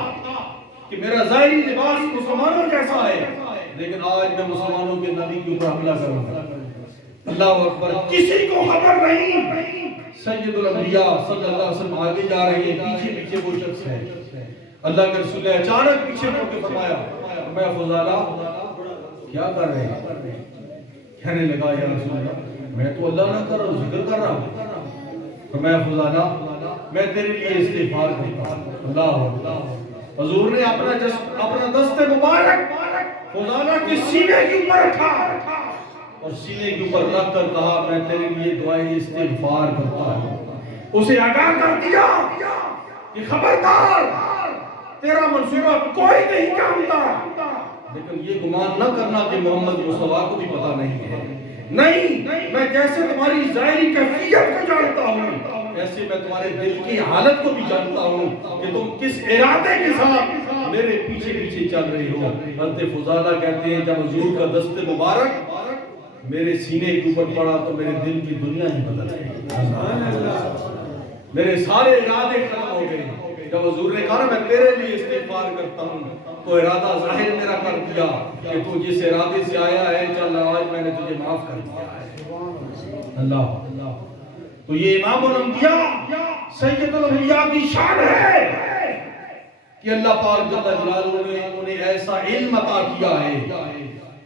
کہ میرا ظاہری لباس مسلمانوں جیسا ہے لیکن آج میں مسلمانوں کے نبی کے اوپر حملہ کروں گا۔ اللہ اکبر، کسی کو خبر نہیں، سید الانبیاء صلی اللہ علیہ وسلم آگے جا رہے ہیں، پیچھے پیچھے وہ شخص ہے۔ اللہ کے رسول نے اچانک پیچھے مڑ کے فرمایا میں فضالہ کیا کر رہے ہیں؟ کہنے لگا یا رسول اللہ میں تو اللہ نہ کر رہا ہوں، ذکر کر رہا ہوں۔ فرمایا فضالہ میں تیرے لیے استغفار کرتا ہوں۔ اللہ، حضور نے اپنا دست مبارک فضالہ کے سینے کے اوپر رکھا اور سینے کے اوپر رکھ کر کہا میں تیرے لیے دعائے استغفار کرتا ہوں۔ اسے آگاہ کر دیا کہ خبردار تیرا منصوبہ کوئی نہیں جانتا، لیکن یہ گمان نہ کرنا کہ محمد مصطفیٰ کو بھی پتہ نہیں ہے، نہیں، میں جیسے تمہاری ظاہری کیفیت کو جانتا ہوں ایسے میں تمہارے دل کی حالت کو بھی جانتا ہوں کہ تم کس ارادے کے ساتھ میرے پیچھے پیچھے چل رہی ہو۔ حضرت فضالہ کہتے ہیں جب حضور کا دست مبارک میرے سینے کے اوپر پڑا تو میرے دل کی دنیا ہی بدل گئی، میرے سارے ارادے ختم ہو گئے۔ جب حضور نے کہا میں تیرے لیے استغفار کرتا ہوں تو ارادہ ظاہر میرا کر دیا کہ تو جس ارادے سے آیا ہے چل آج میں نے تجھے معاف کر دیا ہے۔ اللہ تو یہ امام الانبیاء سید الانبیاء کی شان ہے کہ اللہ پاک جل جلالہ نے انہیں ایسا علم عطا کیا ہے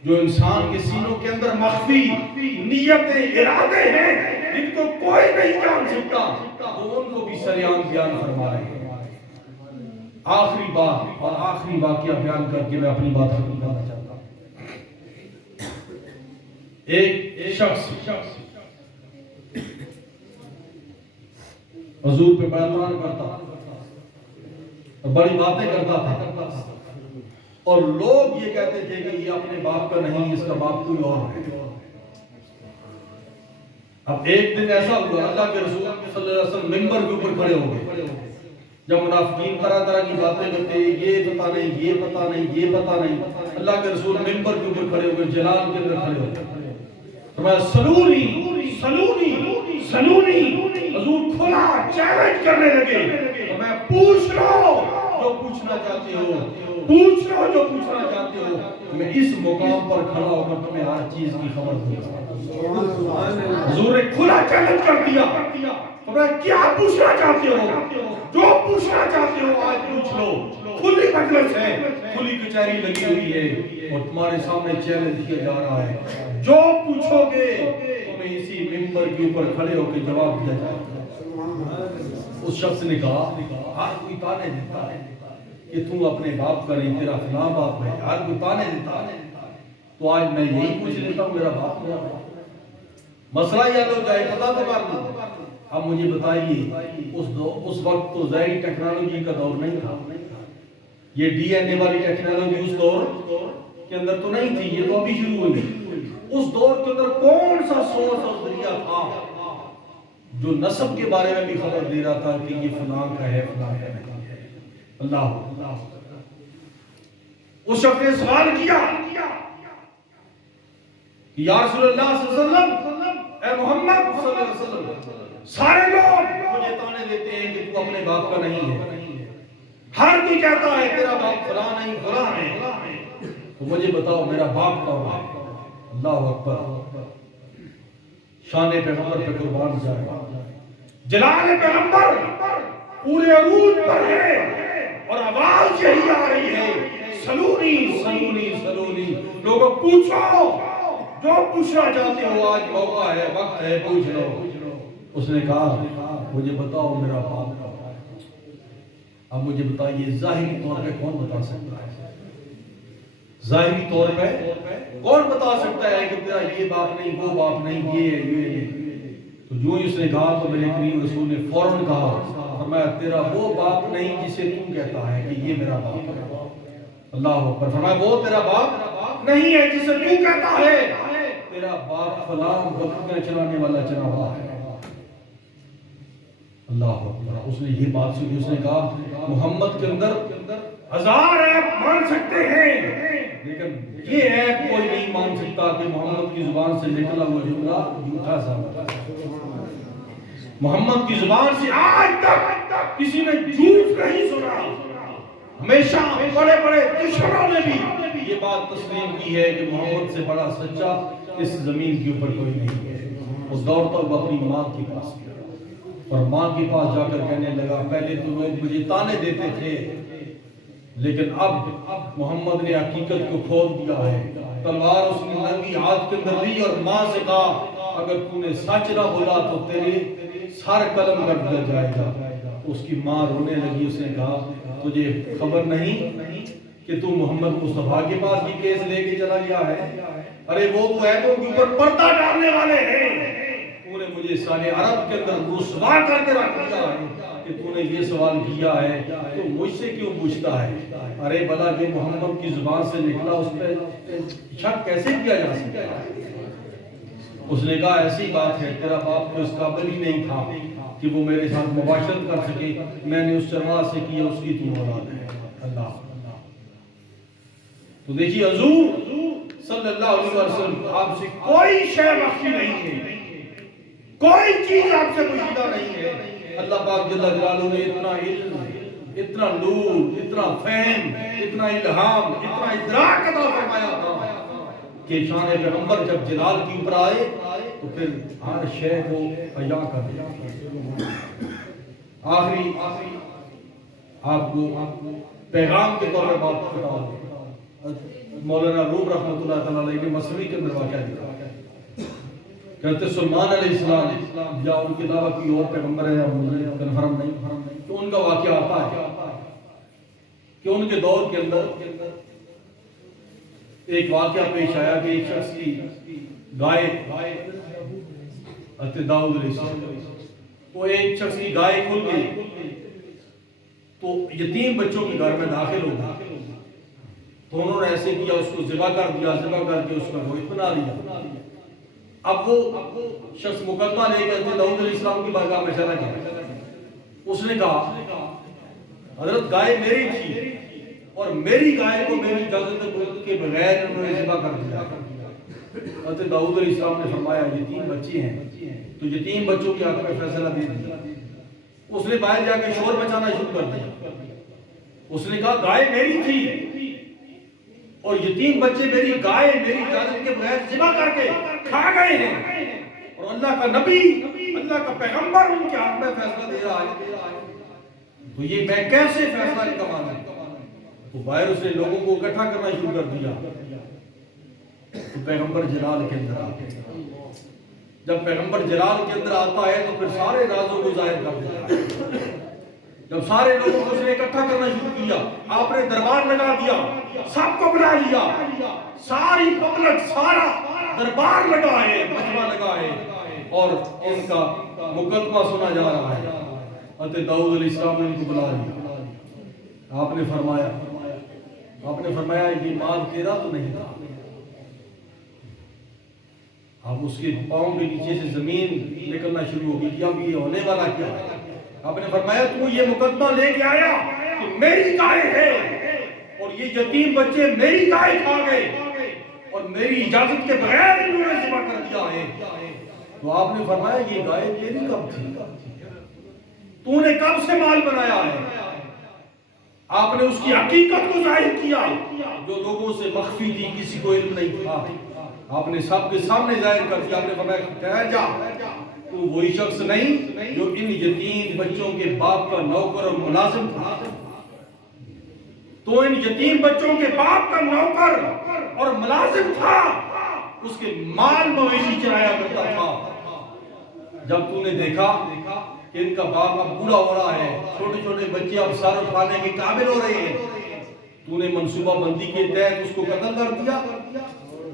جو انسان کے سینوں کے اندر مخفی نیتیں ارادے ہیں جن کو کوئی نہیں جان سکتا، وہ ان کو بھی سریعان بیان فرما رہے ہیں۔ آخری بات اور آخری واقعہ بیان کر کے میں اپنی بات ختم کرنا چاہتا ہوں۔ ایک شخص حضور پہ بیان کرتا اور بڑی باتیں کرتا تھا اور لوگ یہ کہتے تھے کہ یہ اپنے باپ کا نہیں، اس کا باپ کوئی اور ہے۔ اب ایک دن ایسا ہوا اللہ کے رسول صلی اللہ علیہ وسلم منبر کے اوپر کھڑے ہو گئے، جب منافقین طرح طرح کی باتیں کرتے یہ پتہ نہیں یہ پتہ نہیں یہ پتہ نہیں، اللہ کے رسول منبر کے اوپر کھڑے ہو گئے، جلال کے اندر کھڑے ہو گئے، فرمایا سلونی سلونی سلونی، حضور کھلا چیلنج کرنے لگے، فرمایا پوچھ لو جو پوچھنا چاہتے ہو، پوچھ لو جو پوچھنا چاہتے ہو، میں اس مقام پر کھڑا ہو کر تمہیں ہر چیز کی خبر دوں گا۔ حضور نے کھلا چیلنج کر دیا، فرمایا کیا پوچھنا چاہتے ہو، جو پوچھنا چاہتے ہو آج پوچھ لو، کھلی مجلس ہے، کھلی کچہری لگی ہوئی ہے اور تمہارے سامنے چیلنج کیا جا رہا ہے، جو پوچھو گے تمہیں اسی منبر کے اوپر کھڑے ہو کے جواب دیا جائے گا۔ اس شخص نے کہا ہر کوئی تانے دیتا ہے کہ تم اپنے باپ کا نہیں، تیرا فلاں باپ ہے، ہر کوئی تانے دیتا ہے، تو آج میں یہی پوچھ لیتا ہوں میرا باپ کیا ہے، مسئلہ یہ ہو جائے پتہ تو کر دوں۔ اب مجھے بتائیے اس وقت تو ظاہری ٹیکنالوجی کا دور نہیں تھا، یہ ڈی این اے والی ٹیکنالوجی اس دور کے اندر تو نہیں تھی، یہ تو ابھی شروع ہوئی۔ اس دور کے اندر کون سا سورس اور ذریعہ تھا جو نسب کے بارے میں بھی خبر دے رہا تھا کہ یہ فلاں کا ہے فلاں کا نہیں ہے؟ اللہ اس شخص نے سوال کیا کہ یا رسول اللہ صلی اللہ علیہ وسلم، اے محمد صلی اللہ علیہ وسلم، سارے لوگ مجھے تانے دیتے ہیں کہ تو اپنے باپ کا نہیں ہے، ہر کوئی کہتا ہے تیرا باپ فلاں نہیں فلاں ہے، تو مجھے بتاؤ میرا باپ کون ہے؟ اللہ اکبر، شان پیغمبر پہ قربان جائے، جلال پیغمبر پورے عروج پر ہے اور آواز یہی آ رہی ہے سلونی سلونی سلونی، لوگوں پوچھو جو پوچھنا چاہتے ہو، آج موقع ہے وقت ہے پوچھ لو۔ اس نے کہا مجھے بتاؤ میرا باپ کون ہے؟ اب مجھے بتائیے ظاہری طور پہ کون بتا سکتا ہے؟ ظاہری طور پہ کون بتا سکتا ہے کہ تیرا یہ باپ نہیں وہ باپ نہیں یہ نہیں؟ تو جو اس نے کہا تو میرے کریم رسول نے فوراً کہا، فرمایا تیرا وہ باپ نہیں جسے تو کہتا ہے کہ یہ میرا باپ ہے۔ اللہ اکبر، فرمایا وہ تیرا باپ نہیں ہے جسے تو کہتا ہے، تیرا باپ فلاں بکریاں چلانے والا چلا ہوا ہے۔ اللہ اکبر، اس نے یہ بات سنی، اس نے کہا محمد کے اندر ہزار ایپ مان سکتے ہیں لیکن یہ ایپ کوئی نہیں مان سکتا کہ محمد کی زبان سے نکلا ہوا جملہ جھوٹا ثابت ہے۔ محمد کی زبان سے آج تک کسی نے جھوٹ نہیں سنا، ہمیشہ بڑے بڑے دشمنوں نے بھی یہ بات تسلیم کی ہے کہ محمد سے بڑا سچا اس زمین کے اوپر کوئی نہیں ہے۔ اس دوڑتا ہوا اپنی ماں کے پاس گیا اور ماں کے پاس جا کر کہنے لگا پہلے تو لوگ مجھے تانے دیتے تھے لیکن اب محمد نے حقیقت کو کھول دیا ہے۔ تلوار اس نے ننگی ہاتھ کے اندر لی اور ماں سے کہا اگر تو نے سچ نہ بولا تو تیرے سر قلم کر دیا جائے گا۔ اس کی ماں رونے لگی، اس نے کہا تجھے خبر نہیں کہ تو محمد مصطفیٰ کے پاس بھی کیس لے کے چلا گیا ہے؟ ارے وہ تو ایتوں کے اوپر پردہ ڈالنے والے ہیں، تو نے مجھے سارے عرب کے اندر رسوا کر کے رکھ دیا ہے کہ تو نے یہ سوال کیا ہے تو مجھ سے کیوں پوچھتا ہے؟ ارے بھلا جو محمد کی زبان سے نکلا اس پہ شک کیسے کیا جا سکتا ہے؟ اس نے کہا ایسی بات ہے، تیرا باپ تو اس قابل ہی نہیں تھا کہ وہ میرے ساتھ مباشرت کر سکے، میں نے اس چرواہ سے کیا، اس کی تو اولاد ہے۔ اللہ تو دیکھیے حضور صلی اللہ علیہ وسلم آپ سے کوئی شے مخفی نہیں ہے، کوئی چیز آپ سے پوشیدہ نہیں ہے۔ اللہ پاک جل جلالہ نے اتنا علم، اتنا نور، اتنا فہم، اتنا الہام، اتنا ادراک عطا فرمایا تھا کہ شان پیغمبر جب جلال کی اوپر آئے تو پھر ہر شے کو حیا کر دیا۔ آخری آپ کو پیغام کے طور پر بات بتاؤں، مولانا روم رحمۃ اللہ تعالیٰ علیہ نے مصری کے اندر واقعہ لکھا، کہتے سلمان علیہ السلام یا ان کے علاوہ کوئی اور پیغمبر ہے یا مجھے کنفرم نہیں، تو ان کا واقعہ آتا ہے کہ ان کے دور کے اندر ایک واقعہ پیش آیا کہ ایک شخص کی گائے، حضرت داؤد علیہ السلام، تو ایک شخص کی گائے کھل گئی تو یتیم بچوں کے گھر میں داخل ہو گئی، تو انہوں نے ایسے کیا، اس کو ذبح کر دیا، ذبح کر کے اس کا گوشت بنا لیا۔ اب وہ شخص مقدمہ لے کر کے داؤد علیہ السلام کی بارگاہ میں چلا گیا، اس نے کہا حضرت گائے میری تھی اور میری گائے کو میری اجازت کے بغیر انہوں نے ذبح کر دیا۔ حضرت داؤد علیہ السلام نے فرمایا یتیم بچے ہیں تو یتیم بچوں کے حق میں فیصلہ دے دیا۔ اس نے باہر جا کے شور مچانا شروع کر دیا، اس نے کہا گائے میری تھی اور یتیم بچے میری گائے میری اجازت کے بغیر ذبح کر کے کھا گئے ہیں، اور اللہ کا نبی، اللہ کا پیغمبر ان کے حق میں فیصلہ دے رہا ہے، تو یہ میں کیسے فیصلہ کروانا؟ تو باہر اس نے لوگوں کو اکٹھا کرنا شروع کر دیا۔ تو پیغمبر جلال کے اندر آتے ہیں، جب پیغمبر جلال کے اندر آتا ہے تو پھر سارے رازوں کو ظاہر کر دیتا ہے۔ جب سارے لوگوں کو اس نے اکٹھا کرنا شروع کیا، آپ نے دربار لگا دیا، سب کو بلا لیا، ساری پبلک، سارا دربار لگا ہے، مجمع لگا ہے، اور ان کا مقدمہ سنا جا رہا ہے۔ حضرت داؤد علیہ السلام نے ان کو بلا لیا، آپ نے فرمایا یہ مال تیرا تو نہیں تھا؟ اب اس کے پاؤں کے نیچے سے زمین نکلنا شروع ہو گئی کہ اب یہ ہونے والا کیا ہے؟ آپ نے فرمایا تو یہ مقدمہ لے کے آیا کہ میری گائے ہے اور یہ یتیم بچے میری گائے کھا گئے اور میری اجازت کے بغیر انہوں نے ذبح کر دیا ہے۔ تو آپ نے فرمایا یہ گائے تیری کب تھی؟ تو نے کب سے مال بنایا ہے؟ آپ نے اس کی حقیقت کو ظاہر کیا جو لوگوں سے مخفی تھی، کسی کو علم نہیں تھا، آپ نے سب کے سامنے ظاہر کر دیا۔ آپ نے فرمایا ٹھہر جا، تو وہی شخص نہیں جو ان یتیم بچوں کے باپ کا نوکر اور ملازم تھا، تو ان یتیم بچوں کے باپ کا نوکر اور ملازم تھا، اس کے مال مویشی چرایا کرتا تھا۔ جب تو نے دیکھا کہ ان کا باپ اب بوڑھا ہو رہا ہے، چھوٹے چھوٹے بچے اب سر اٹھانے کے قابل ہو رہے ہیں، تو نے منصوبہ بندی کے تحت اس کو قتل کر دیا،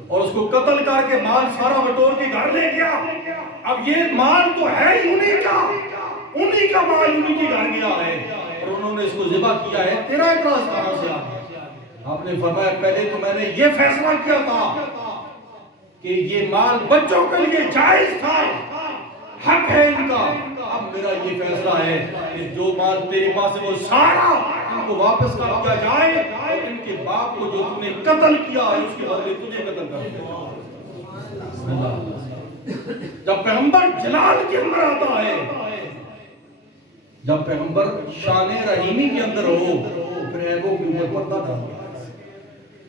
اور اس کو قتل کر کے مال سارا بٹور کے گھر لے گیا۔ اب یہ مال تو ہے ہی انہی کا مال انہی کے گھر گیا ہے، اور انہوں نے اس کو ذبح کیا ہے، تیرا اعتراض کہاں سے آ گیا؟ آپ نے فرمایا پہلے تو میں نے یہ فیصلہ کیا تھا کہ یہ مال بچوں کے لیے جائز تھا، حق ہے ان کا، اب میرا یہ فیصلہ ہے کہ جو مال تیرے پاس ہے وہ سارا ان کو واپس کر دیا جائے، اور ان کے باپ کو جو تم نے قتل کیا ہے اس کے بدلے تجھے قتل کر دیا۔ جب پیغمبر جلال کے اندر آتا ہے، جب پیغمبر شان رحیمی کے اندر ہو پھر عیبوں کے اوپر پردہ ڈالتا ہے،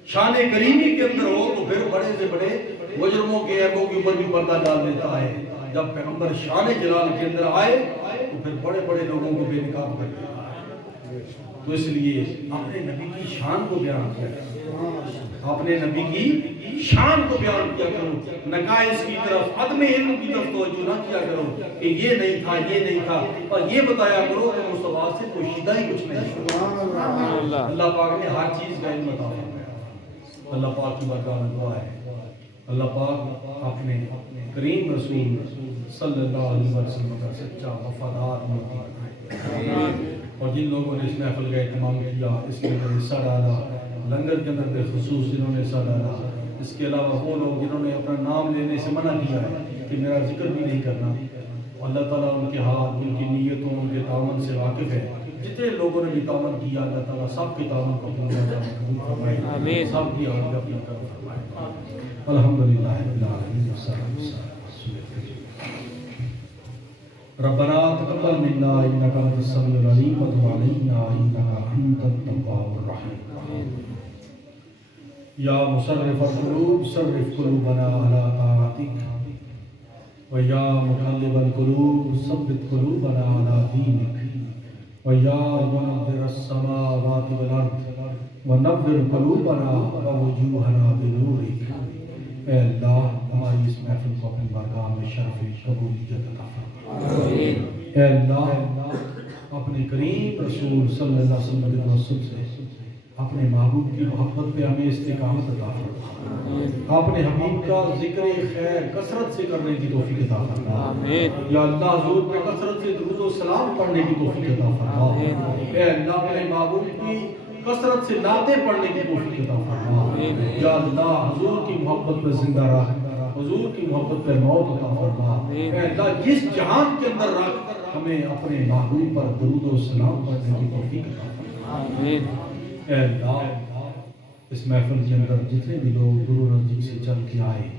شان کریمی کے اندر ہو تو پھر بڑے سے بڑے مجرموں کے عیبوں کے اوپر بھی پردہ ڈال دیتا ہے۔ جب پیغمبر شان جلال کے اندر آئے تو پھر بڑے بڑے لوگوں کو بے نقاب کر دیتا ہے۔ تو اس لیے اپنے نبی کی شان کو بیان کیا کرو، اپنے نبی کی شان کو بیان کیا کرو، نقائص کی طرف، عدم علم کی طرف توجہ نہ کیا کرو کہ یہ نہیں تھا، یہ نہیں تھا، اور یہ بتایا کرو کہ مصطفیٰ سے پوشیدہ ہی کچھ نہیں۔ اللہ پاک نے ہر چیز کا علم عطا فرمایا۔ اللہ پاک کی بارگاہ میں دعا ہے اللہ پاک اپنے کریم رسول صلی اللہ علیہ وسلم کا سچا وفادار محبوب بنائے، اور جن لوگوں نے اس محفل کا اہتمام کیا، اس کے اندر حصہ ڈالا، لنگر کے اندر بے خصوص جنہوں نے حصہ ڈالا، اس کے علاوہ وہ لوگ جنہوں نے اپنا نام لینے سے منع کیا ہے کہ میرا ذکر بھی نہیں کرنا، اللہ تعالیٰ ان کے ہاتھ، ان کی نیتوں، ان کے تعاون سے واقف ہے۔ جتنے لوگوں نے بھی تعاون کیا اللہ تعالیٰ سب کے تعاون کو قبول فرمائے، سب کی حاجت اپنا کرم فرمائے۔ الحمدللہ رب العالمین والصلاۃ والسلام علی رسول اللہ۔ ربنا تقبل منا انک انت السمیع العلیم وتب علینا انک انت التواب الرحیم۔ یا مصرف القلوب صرف قلوبنا علی طاعتک، ویا مقلب القلوب ثبت قلوبنا علی دینک، ویا منور السماوات والارض ونور قلوبنا ووجوہنا بنورک۔ اے اللہ ہماری اس محفل کو اپنی بارگاہ میں شرف قبولیت عطا فرما۔ اے اللہ اپنے کریم رسول صلی اللہ علیہ وسلم کے توسل سے اپنے محبوب کی محبت پہ ہمیں استقامت عطا فرما۔ اپنے حبیب کا ذکر خیر کثرت سے کرنے کی توفیق عطا فرما۔ یا اللہ حضور پہ کثرت سے درود و سلام پڑھنے کی توفیق عطا فرما۔ اے اللہ اپنے محبوب کی کثرت سے نعتیں پڑھنے کی توفیق عطا فرما۔ یا اللہ حضور کی محبت پہ زندہ رکھ، حضور کی محبت پہ موت عطا فرما۔ اے اللہ جس جہان کے اندر رکھ ہمیں اپنے محبوب پر درود و سلام پڑھنے کی توفیق عطا فرما۔ اے اللہ اس محفل کے اندر جتنے بھی لوگ دور و نزدیک سے چل کے آئے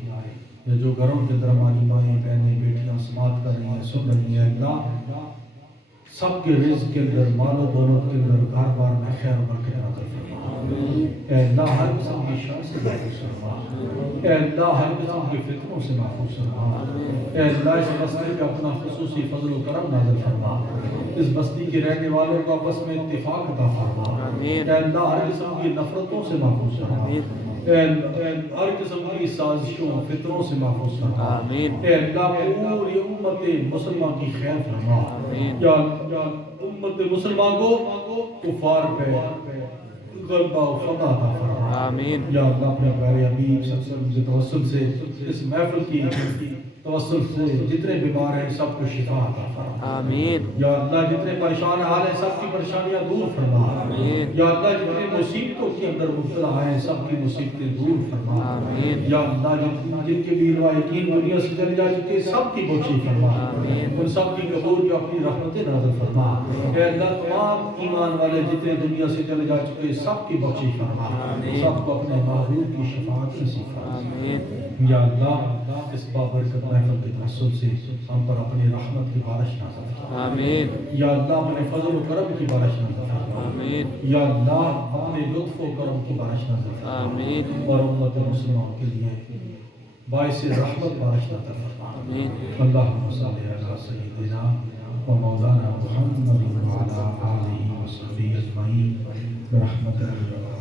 یا جو گھروں کے اندر ہماری مائیں بہنیں بیٹیاں سماعت کر رہی ہیں سن رہی ہیں، اللہ سب کے رزق کے اندر مال و دولت کے اندر گھر بار میں خیر و برکت نازل فرما۔ اے اللہ ہر قسم کی شر سے محفوظ فرما۔ اے اللہ ہر قسم کے فتنوں سے محفوظ فرما۔ اے اللہ اس بستی کا اپنا خصوصی فضل و کرم نازل فرما۔ اس بستی کے رہنے والوں کا آپس میں اتفاق عطا فرما۔ اے اللہ ہر قسم کی نفرتوں سے محفوظ فرما۔ اے اللہ ہر قسم کی سازشوں فتنوں سے محفوظ فرما۔ اے اللہ پوری امت مسلمان کی خیر فرما۔ یا امت مسلمان کو کفار پہ غلبہ و فتح عطا فرما۔ یا اللہ اپنے پیارے حبیب صلی اللہ علیہ وسلم کے توسل سے اس محفل کی توسل سے جتنے بیمار ہیں سب کو شفا عطا فرما۔ یا اللہ جتنے پریشان حال ہیں سب کی پریشانیاں دور فرما۔ یا اللہ جتنے مصیبتوں کے اندر مبتلا ہیں سب کی مصیبتیں دور فرما۔ یا اللہ جن کے بھی لوائقین دنیا سے چلے جا چکے سب کی بخشش فرما، ان سب کی قبول جو اپنی رحمتیں نازل فرما۔ اے اللہ تمام ایمان والے جتنے دنیا سے چلے جا چکے سب کی بخشش فرما، سب کو اپنے محبوب کی شفاعت نصیب فرما۔ یا اللہ اس بابرکت محفل کے توسل سے ہم پر اپنی رحمت کی بارش نازل فرما۔ یا اللہ اپنے فضل و کرم کی بارش نازل فرما۔ یا اللہ اپنے لطف و کرم کی بارش نازل فرما اور امت مسلموں کے لیے باعث رحمت بارش نازل فرما۔ اللہم صلی علی سیدنا و مولانا محمد وعلی آلہ و صحبہ اجمعین برحمتک۔